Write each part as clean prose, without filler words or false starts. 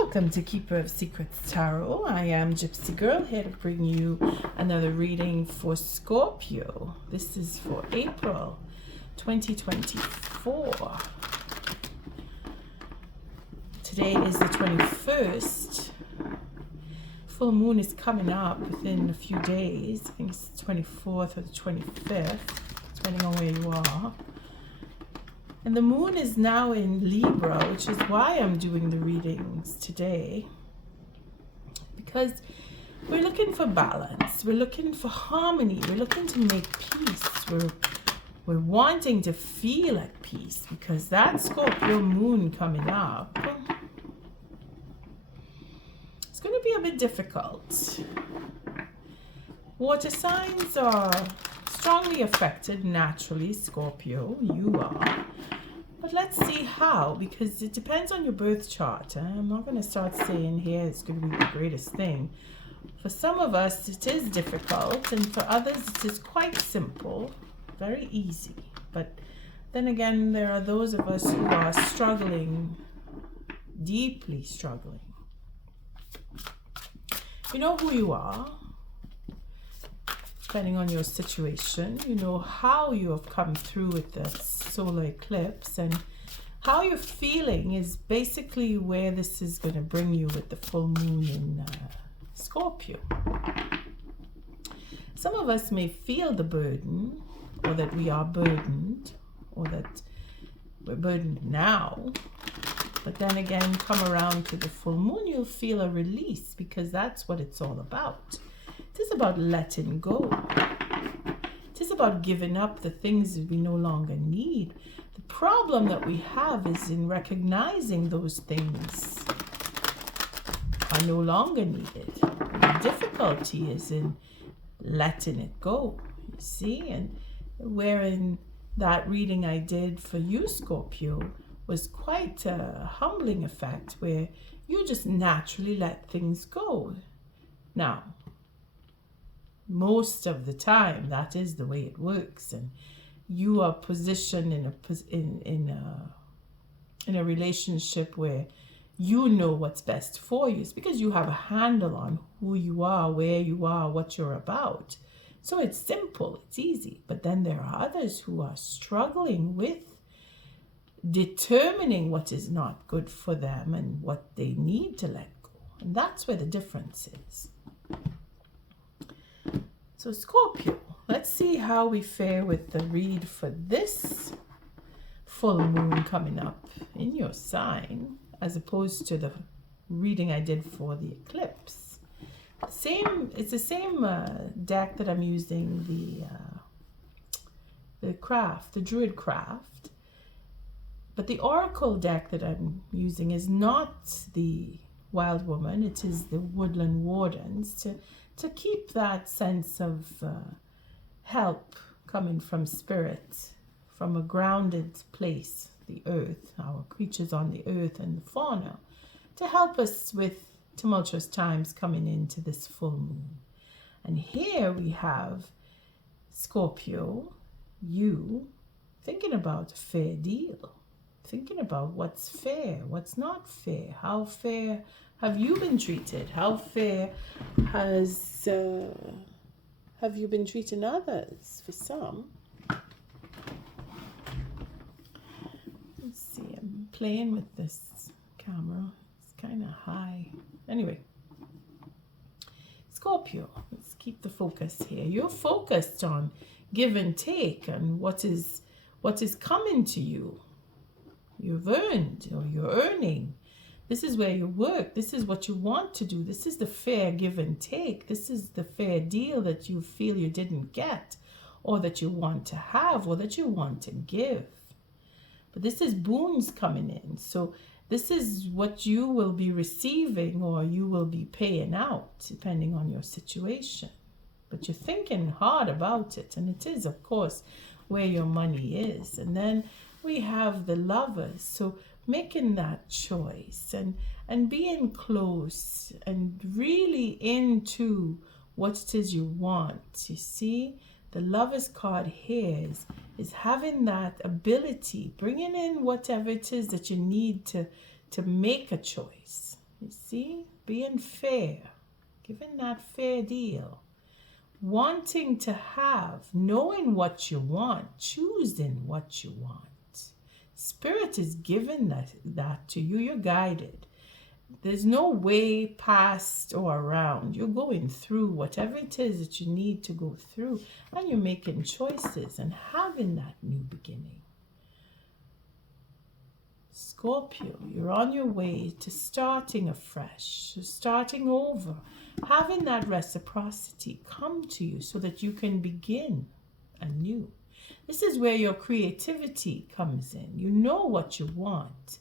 Welcome to Keeper of Secrets Tarot. I am Gypsy Girl, here to bring you another reading for Scorpio. This is for April 2024. Today is the 21st. Full moon is coming up within a few days. I think it's the 24th or the 25th, depending on where you are. And the moon is now in Libra, which is why I'm doing the readings today. Because we're looking for balance. We're looking for harmony. We're looking to make peace. We're wanting to feel at peace because that Scorpio moon coming up, it's going to be a bit difficult. Water signs are strongly affected naturally, Scorpio, you are. But let's see how, because it depends on your birth chart. I'm not going to start saying here it's going to be the greatest thing. For some of us, it is difficult, and for others, it is quite simple, very easy. But then again, there are those of us who are struggling, deeply struggling. You know who you are. Depending on your situation, you know how you have come through with the solar eclipse, and how you're feeling is basically where this is going to bring you with the full moon in Scorpio. Some of us may feel the burden, or that we are burdened, or that we're burdened now. But then again, come around to the full moon, you'll feel a release, because that's what it's all about. It is about letting go. It is about giving up the things that we no longer need. The problem that we have is in recognizing those things are no longer needed. The difficulty is in letting it go, you see? And wherein that reading I did for you, Scorpio, was quite a humbling effect where you just naturally let things go. Now, most of the time, that is the way it works, and you are positioned in a relationship where you know what's best for you. It's because you have a handle on who you are, where you are, what you're about. So it's simple, it's easy. But then there are others who are struggling with determining what is not good for them and what they need to let go. And that's where the difference is. So Scorpio, let's see how we fare with the read for this full moon coming up in your sign, as opposed to the reading I did for the eclipse. It's the same deck that I'm using, the Druid Craft, but the Oracle deck that I'm using is not the Wild Woman. It is the Woodland Wardens to keep that sense of help coming from spirit, from a grounded place, the earth, our creatures on the earth and the fauna, to help us with tumultuous times coming into this full moon. And here we have Scorpio, you thinking about a fair deal, thinking about what's fair, what's not fair, how fair have you been treated? How fair have you been treating others? For some, let's see, I'm playing with this camera. It's kind of high. Anyway, Scorpio, let's keep the focus here. You're focused on give and take and what is coming to you. You've earned, or you're earning. This is where you work. This is what you want to do. This is the fair give and take. This is the fair deal that you feel you didn't get, or that you want to have, or that you want to give. But this is boons coming in. So this is what you will be receiving, or you will be paying out, depending on your situation. But you're thinking hard about it. And it is, of course, where your money is. And then we have the Lovers. So making that choice and being close and really into what it is you want. You see, the Lovers card here is having that ability, bringing in whatever it is that you need to make a choice. You see? Being fair. Giving that fair deal. Wanting to have. Knowing what you want. Choosing what you want. Spirit is giving that to you. You're guided. There's no way past or around. You're going through whatever it is that you need to go through. And you're making choices and having that new beginning. Scorpio, you're on your way to starting afresh, starting over, having that reciprocity come to you so that you can begin anew. This is where your creativity comes in. You know what you want.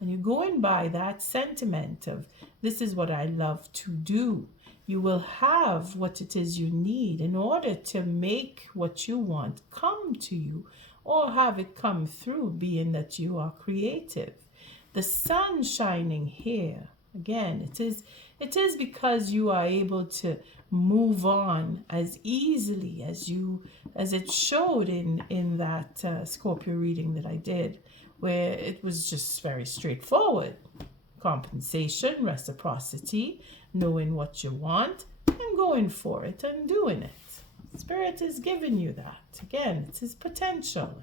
And you're going by that sentiment of, this is what I love to do. You will have what it is you need in order to make what you want come to you, or have it come through, being that you are creative. The sun shining here, again, it is because you are able to move on as easily as it showed in that Scorpio reading that I did, where it was just very straightforward. Compensation, reciprocity, knowing what you want and going for it and doing it. Spirit is giving you that. Again, it's his potential.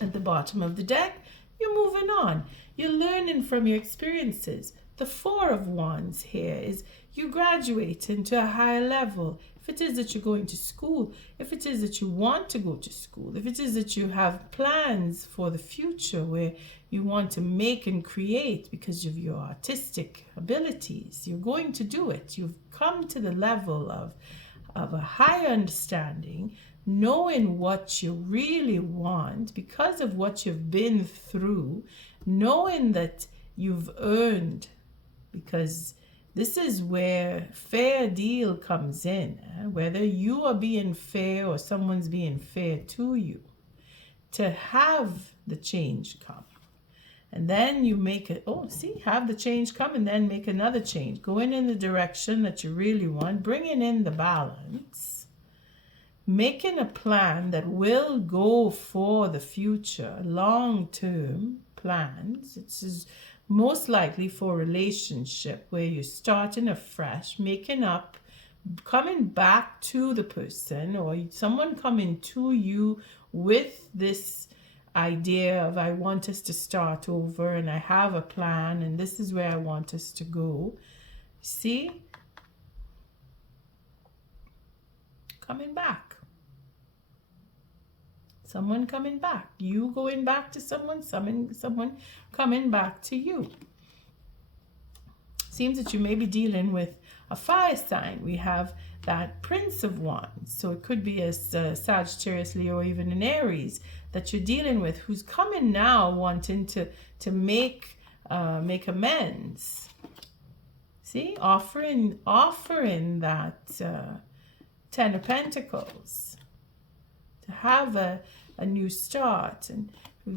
At the bottom of the deck, you're moving on. You're learning from your experiences. The Four of Wands here is you graduate into a higher level. If it is that you're going to school, if it is that you want to go to school, if it is that you have plans for the future where you want to make and create because of your artistic abilities, you're going to do it. You've come to the level of a higher understanding, knowing what you really want because of what you've been through, knowing that you've earned, because this is where fair deal comes in, whether you are being fair or someone's being fair to you, to have the change come. And then you make it, have the change come and then make another change. Going in the direction that you really want, bringing in the balance, making a plan that will go for the future, long-term plans. It's most likely for a relationship where you're starting afresh, making up, coming back to the person or someone coming to you with this idea of, I want us to start over and I have a plan and this is where I want us to go. See? Coming back. Someone coming back. You going back to someone, someone coming back to you. Seems that you may be dealing with a fire sign. We have that Prince of Wands. So it could be a Sagittarius, Leo, or even an Aries that you're dealing with, who's coming now wanting to make amends. See, offering that Ten of Pentacles to have a new start, and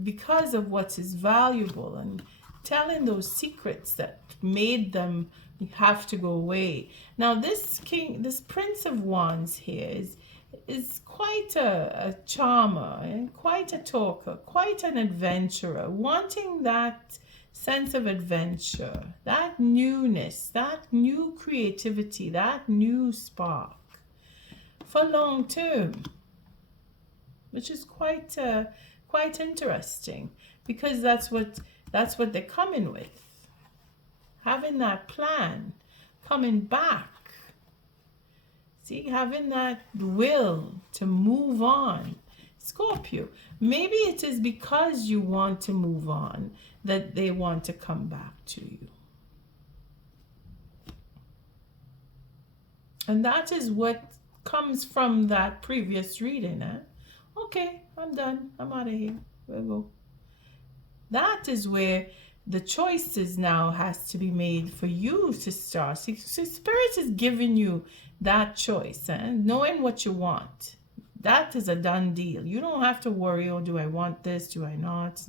because of what is valuable, and telling those secrets that made them have to go away. Now this Prince of Wands here is quite a charmer and quite a talker, quite an adventurer, wanting that sense of adventure, that newness, that new creativity, that new spark for long term, which is quite interesting, because that's what they're coming with. Having that plan, coming back. See, having that will to move on. Scorpio, maybe it is because you want to move on that they want to come back to you. And that is what comes from that previous reading. Okay, I'm done. I'm out of here. We'll go. That is where the choices now has to be made for you to start. See, so Spirit is giving you that choice, knowing what you want. That is a done deal. You don't have to worry, do I want this? Do I not?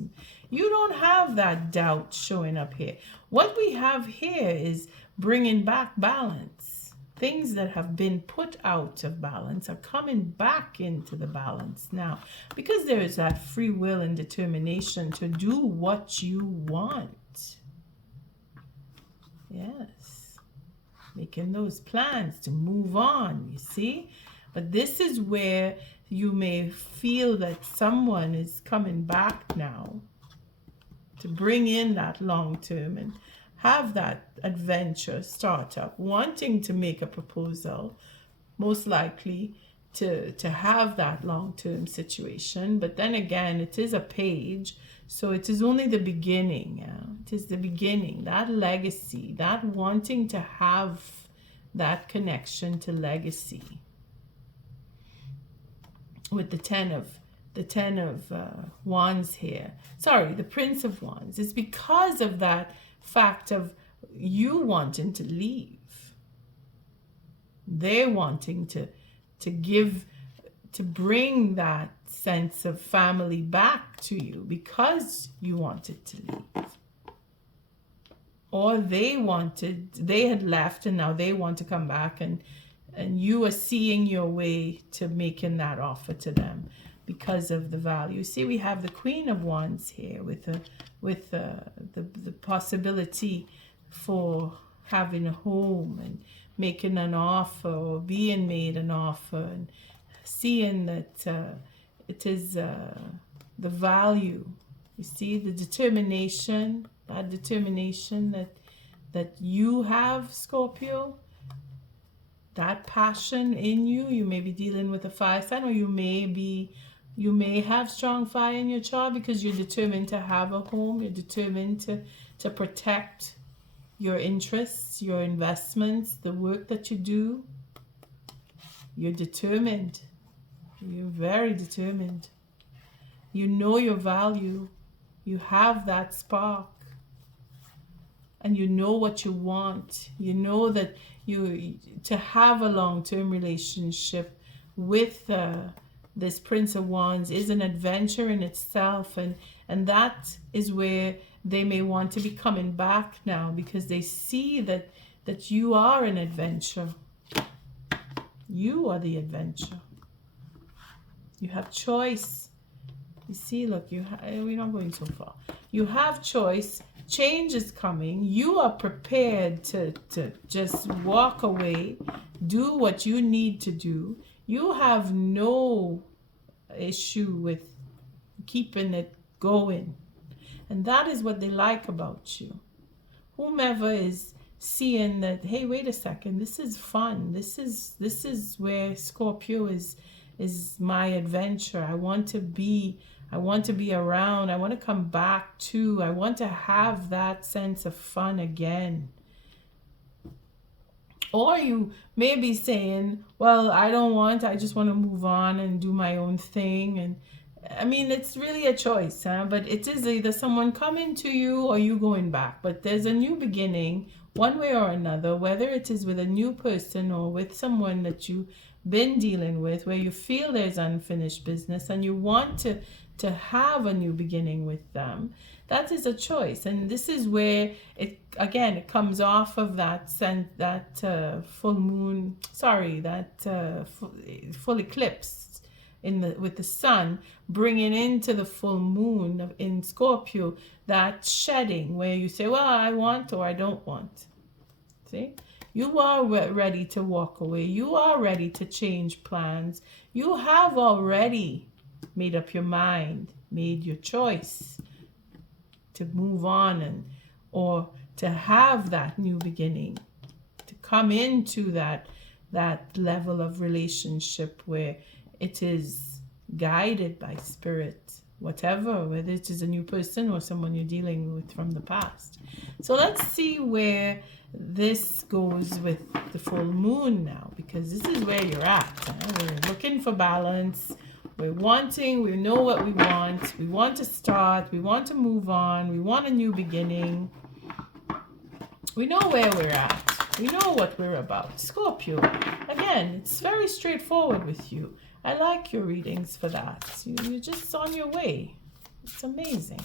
You don't have that doubt showing up here. What we have here is bringing back balance. Things that have been put out of balance are coming back into the balance now, because there is that free will and determination to do what you want. making those plans to move on, you see. But this is where you may feel that someone is coming back now to bring in that long term and have that adventure startup, wanting to make a proposal, most likely to have that long-term situation. But then again, it is a page, so it is only the beginning. It is the beginning, that legacy, that wanting to have that connection to legacy. With the ten of wands here, sorry, the Prince of Wands, it's because of that fact of you wanting to leave, they're wanting to bring that sense of family back to you because you wanted to leave, or they had left and now they want to come back, and you are seeing your way to making that offer to them because of the value. See, we have the Queen of Wands here with the possibility for having a home and making an offer or being made an offer, and seeing that it is the value. You see the determination, that determination that you have, Scorpio, that passion in you. You may be dealing with a fire sign, or you may have strong fire in your chart because you're determined to have a home. You're determined to protect your interests, your investments, the work that you do. You're determined. You're very determined. You know your value. You have that spark. And you know what you want. You know that to have a long-term relationship with this Prince of Wands is an adventure in itself, and that is where they may want to be coming back now, because they see that you are an adventure. You are the adventure. You have choice. You see, look, we're not going so far. You have choice. Change is coming. You are prepared to just walk away, do what you need to do. You have no issue with keeping it going. And that is what they like about you. Whomever is seeing that, hey, wait a second, this is fun. This is where Scorpio is my adventure. I want to be around. I want to come back to. I want to have that sense of fun again. Or you may be saying, well, I just want to move on and do my own thing. And I mean, it's really a choice, but it is either someone coming to you or you going back. But there's a new beginning, one way or another, whether it is with a new person or with someone that you've been dealing with, where you feel there's unfinished business and you want to have a new beginning with them. That is a choice. And this is where it comes off of that full moon, full eclipse with the sun, bringing into the full moon in Scorpio, that shedding where you say, well, I want or I don't want. See? You are ready to walk away. You are ready to change plans. You have already made up your mind, made your choice to move on or to have that new beginning, to come into that level of relationship where it is guided by spirit, whether it is a new person or someone you're dealing with from the past. So let's see where this goes with the full moon now, because this is where you're at. We're looking for balance. We know what we want. We want to start. We want to move on. We want a new beginning. We know where we're at. We know what we're about. Scorpio, again, it's very straightforward with you. I like your readings for that. You're just on your way. It's amazing.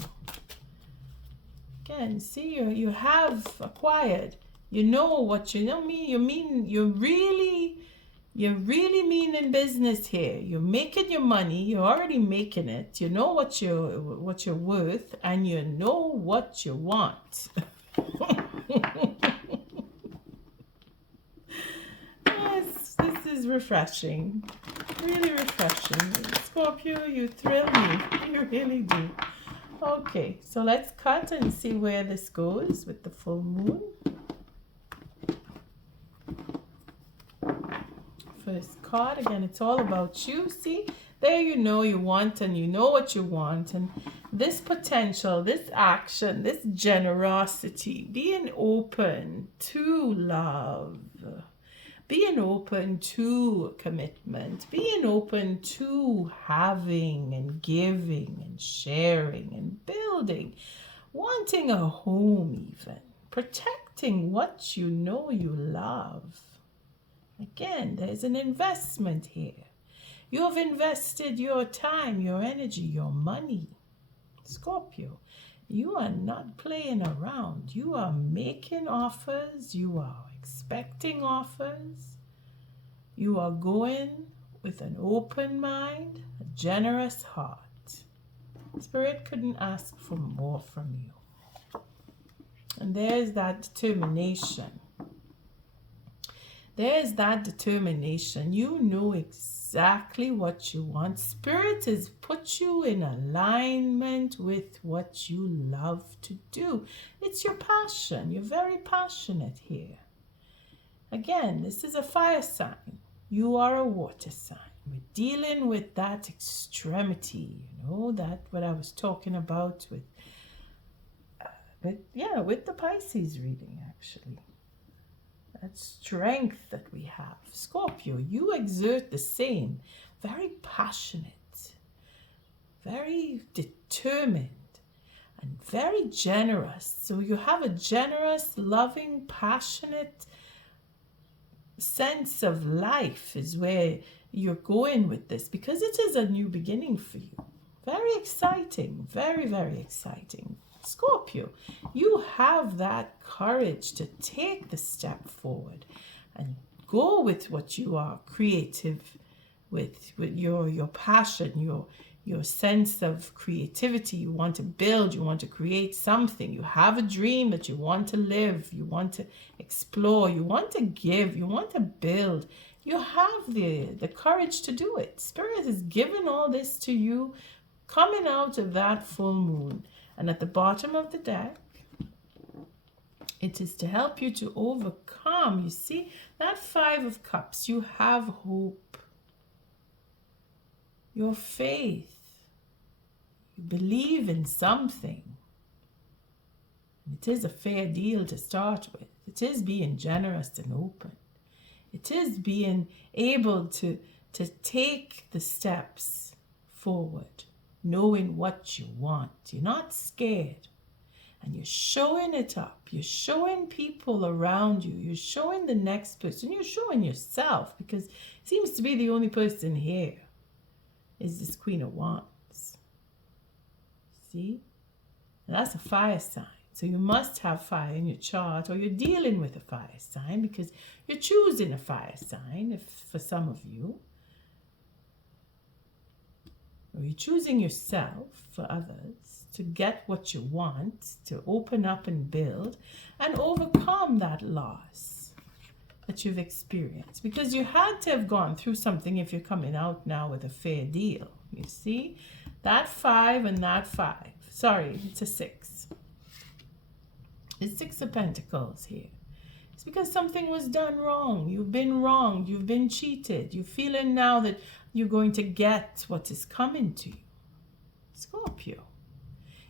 Again, see, you have acquired. You know what you know. You're really meaning business here. You're making your money. You're already making it. You know what you're worth, and you know what you want. is refreshing. Really refreshing. Scorpio, you thrill me. You really do. Okay, so let's cut and see where this goes with the full moon. First card, again, it's all about you. See, there you know you want and you know what you want. And this potential, this action, this generosity, being open to love, being open to commitment, being open to having and giving and sharing and building, wanting a home even, protecting what you know you love. Again, there's an investment here. You have invested your time, your energy, your money. Scorpio, you are not playing around. You are making offers. You are expecting offers. You are going with an open mind, a generous heart. Spirit couldn't ask for more from you. And there's that determination. There's that determination. You know exactly what you want. Spirit has put you in alignment with what you love to do. It's your passion. You're very passionate here. Again, this is a fire sign. You are a water sign. We're dealing with that extremity, that what I was talking about with the Pisces reading, actually. That strength that we have. Scorpio, you exert the same. Very passionate, very determined, and very generous. So you have a generous, loving, passionate sense of life is where you're going with this, because it is a new beginning for you. Very exciting, very, very exciting. Scorpio, you have that courage to take the step forward and go with what you are creative with your passion, your sense of creativity. You want to build, you want to create something. You have a dream that you want to live, you want to explore, you want to give, you want to build. You have the courage to do it. Spirit has given all this to you coming out of that full moon. And at the bottom of the deck, it is to help you to overcome. You see, that 5 of Cups, you have hope. Your faith. You believe in something. It is a fair deal to start with. It is being generous and open. It is being able to take the steps forward, knowing what you want. You're not scared. And you're showing it up. You're showing people around you. You're showing the next person. You're showing yourself, because it seems to be the only person here is this Queen of Wands. See? And that's a fire sign. So you must have fire in your chart, or you're dealing with a fire sign, because you're choosing a fire sign, if for some of you. Or you're choosing yourself for others to get what you want, to open up and build and overcome that loss that you've experienced. Because you had to have gone through something if you're coming out now with a fair deal. You see? That 5 and that 5. Sorry, it's a 6. It's 6 of Pentacles here. It's because something was done wrong. You've been wronged. You've been cheated. You're feeling now that you're going to get what is coming to you. Scorpio,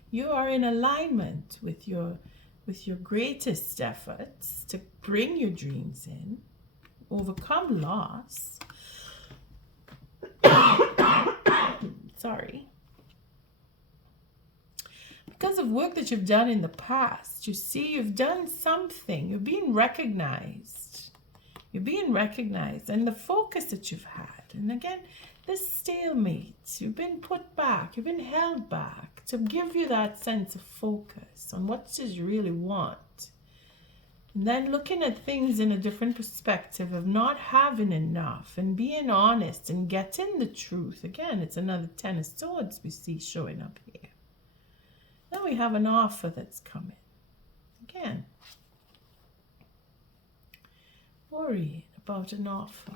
you are in alignment with your greatest efforts to bring your dreams in, overcome loss. Sorry. Because of work that you've done in the past, you see, you've done something. You're being recognized. You're being recognized. And the focus that you've had. And again, this stalemate. You've been put back. You've been held back to give you that sense of focus on what you really want. And then looking at things in a different perspective of not having enough and being honest and getting the truth. Again, it's another 10 of Swords we see showing up here. Then we have an offer that's coming. Again, worrying about an offer.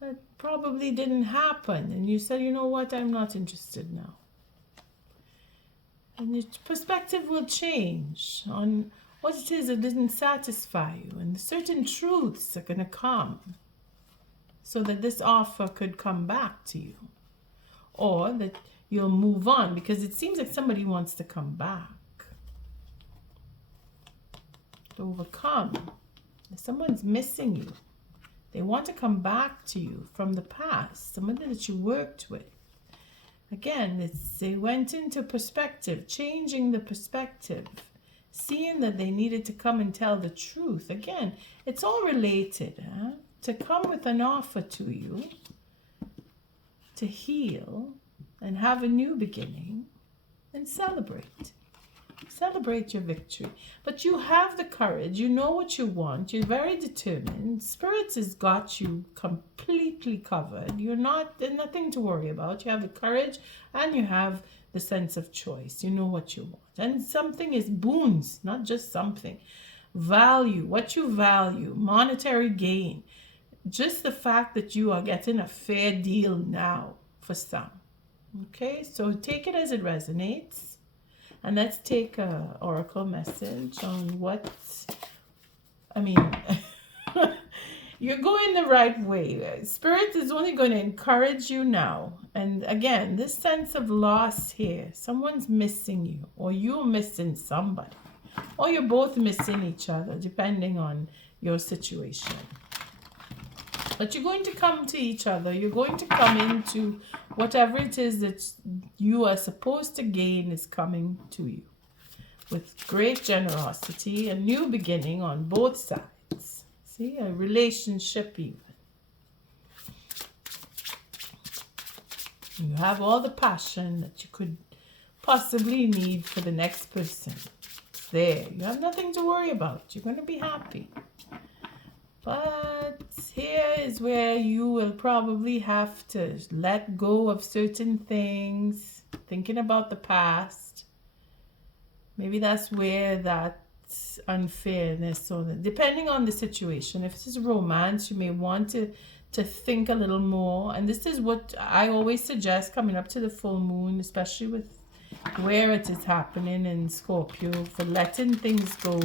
that probably didn't happen, and you said, you know what, I'm not interested now. And your perspective will change on what it is that didn't satisfy you, and certain truths are going to come so that this offer could come back to you, or that you'll move on, because it seems like somebody wants to come back to overcome. Someone's missing you. They want to come back to you from the past, somebody that you worked with. Again, they went into perspective, changing the perspective, seeing that they needed to come and tell the truth. Again, it's all related, huh? To come with an offer to you, to heal and have a new beginning and celebrate. Celebrate your victory. But you have the courage. You know what you want. You're very determined. Spirit has got you completely covered. There's nothing to worry about. You have the courage and you have the sense of choice. You know what you want. And something is boons, not just something. Value, what you value, monetary gain. Just the fact that you are getting a fair deal now for some. Okay, so take it as it resonates. And let's take a oracle message on you're going the right way. Spirit is only going to encourage you now. And again, this sense of loss here, someone's missing you, or you're missing somebody, or you're both missing each other, depending on your situation. But you're going to come to each other. You're going to come into whatever it is that you are supposed to gain is coming to you with great generosity, a new beginning on both sides. See, a relationship even. You have all the passion that you could possibly need for the next person. It's there. You have nothing to worry about. You're going to be happy. But here is where you will probably have to let go of certain things, thinking about the past. Maybe that's where that unfairness, or depending on the situation. If this is romance, you may want to think a little more. And this is what I always suggest coming up to the full moon, especially with where it is happening in Scorpio, for letting things go.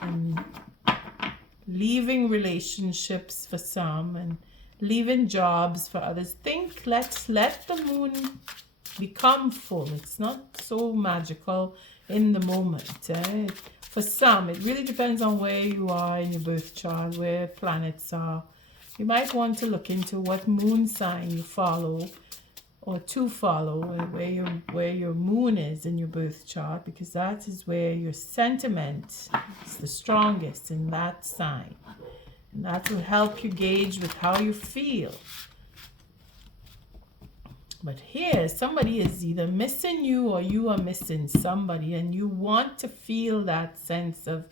And leaving relationships for some, and leaving jobs for others. Let's let the moon become full. It's not so magical in the moment. For some, it really depends on where you are in your birth chart, where planets are. You might want to look into what moon sign you follow, or to follow, where your moon is in your birth chart, because that is where your sentiment is the strongest in that sign. And that will help you gauge with how you feel. But here, somebody is either missing you or you are missing somebody, and you want to feel that sense of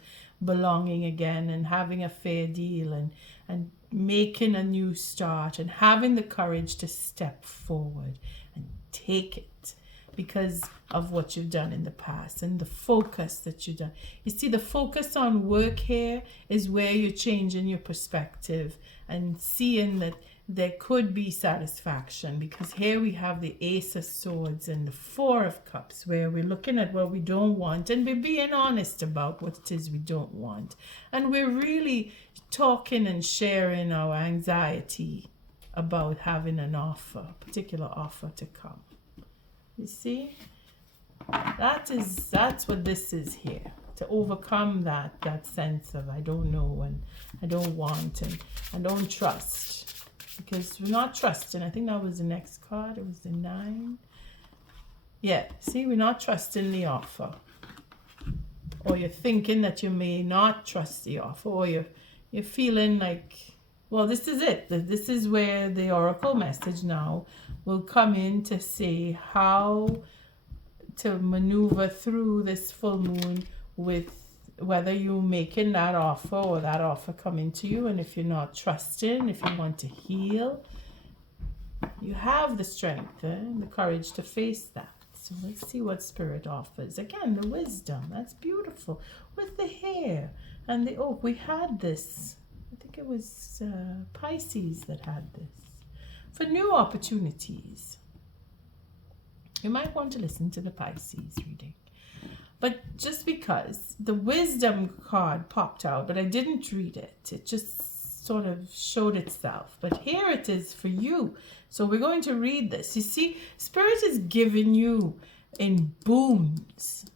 belonging again and having a fair deal and making a new start and having the courage to step forward and take it because of what you've done in the past and the focus that you've done. You see, the focus on work here is where you're changing your perspective and seeing that there could be satisfaction, because here we have the Ace of Swords and the Four of Cups, where we're looking at what we don't want and we're being honest about what it is we don't want. And we're really talking and sharing our anxiety about having an offer, a particular offer to come. You see? That's what this is here. To overcome that sense of I don't know and I don't want and I don't trust. Because we're not trusting. I think that was the next card. It was the 9. Yeah, see, we're not trusting the offer. Or you're thinking that you may not trust the offer. Or you're feeling like, well, this is it. This is where the oracle message now will come in to say how to maneuver through this full moon with whether you're making that offer or that offer coming to you. And if you're not trusting, if you want to heal, you have the strength and the courage to face that. So let's see what Spirit offers. Again, the wisdom. That's beautiful. With the hair and the oak. We had this. I think think it was Pisces that had this. For new opportunities. You might want to listen to the Pisces reading. But just because the wisdom card popped out, but I didn't read it. It just sort of showed itself. But here it is for you. So we're going to read this. You see, Spirit is giving you in boons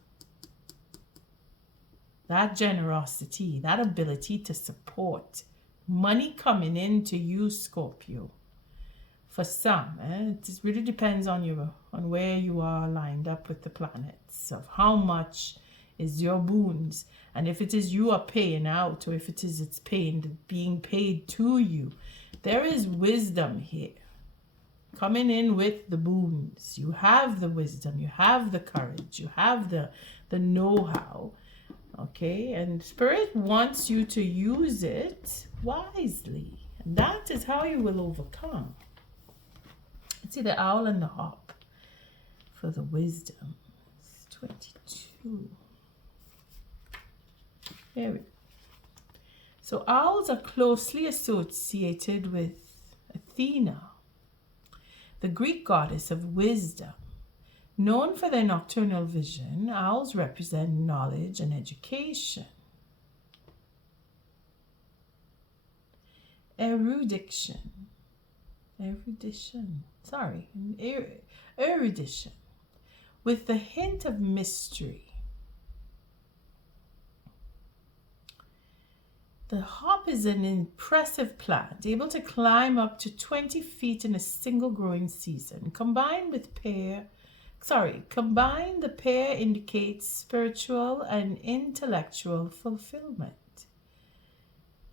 that generosity, that ability to support. Money coming in to you, Scorpio. For some, it just really depends on where you are lined up with the planets, of how much is your boons, and if it is you are paying out, or if it is it's being paid to you. There is wisdom here, coming in with the boons. You have the wisdom, you have the courage, you have the know-how, okay? And Spirit wants you to use it wisely, and that is how you will overcome. See the owl and the hop for the wisdom. It's 22. There we go. So owls are closely associated with Athena, the Greek goddess of wisdom. Known for their nocturnal vision, owls represent knowledge and education. Erudition. With the hint of mystery. The hop is an impressive plant, able to climb up to 20 feet in a single growing season. Combined, the pair indicates spiritual and intellectual fulfillment.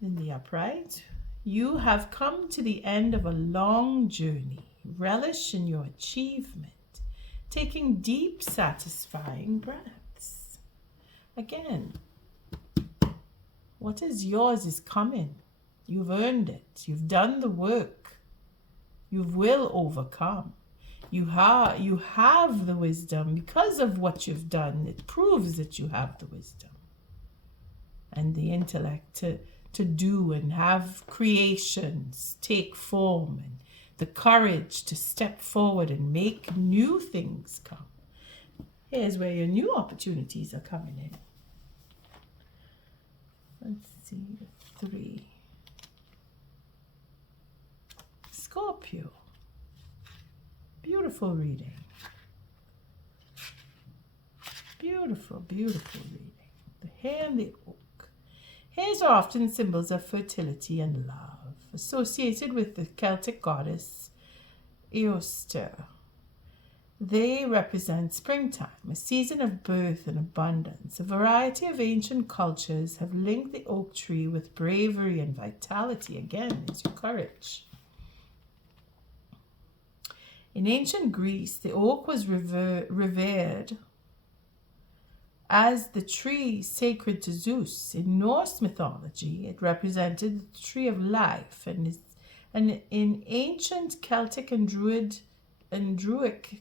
In the upright, you have come to the end of a long journey. Relish in your achievement, taking deep, satisfying breaths. Again, what is yours is coming. You've earned it. You've done the work. You will overcome. You have the wisdom because of what you've done. It proves that you have the wisdom and the intellect to do and have creations take form, and the courage to step forward and make new things come. Here's where your new opportunities are coming in. Let's see, 3. Scorpio. Beautiful reading. Beautiful, beautiful reading. The hare and the oak. Hares are often symbols of fertility and love, associated with the Celtic goddess Eostre. They represent springtime, a season of birth and abundance. A variety of ancient cultures have linked the oak tree with bravery and vitality. Again, it's your courage. In ancient Greece, the oak was revered as the tree sacred to Zeus. In Norse mythology, it represented the tree of life, and in ancient Celtic and Druid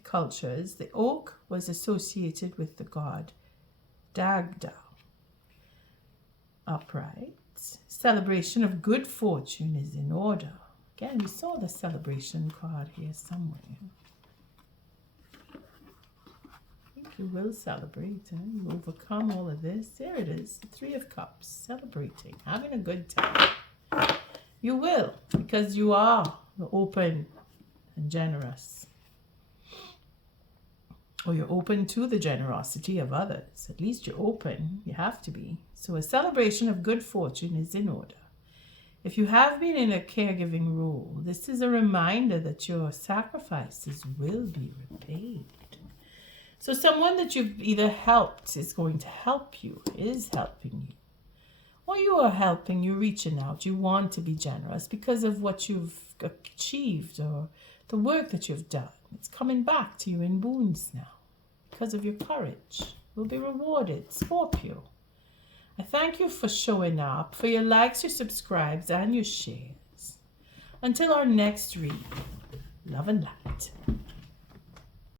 cultures, the oak was associated with the god Dagda. Upright, celebration of good fortune is in order. Again, we saw the celebration card here somewhere. You will celebrate, you overcome all of this. There it is, the 3 of Cups, celebrating, having a good time. You will, because you are open and generous. Or you're open to the generosity of others. At least you're open, you have to be. So a celebration of good fortune is in order. If you have been in a caregiving role, this is a reminder that your sacrifices will be repaid. So someone that you've either helped is going to help you, is helping you. Or you are helping, you're reaching out, you want to be generous because of what you've achieved or the work that you've done. It's coming back to you in boons now because of your courage. You'll be rewarded, Scorpio. I thank you for showing up, for your likes, your subscribes, and your shares. Until our next read, love and light.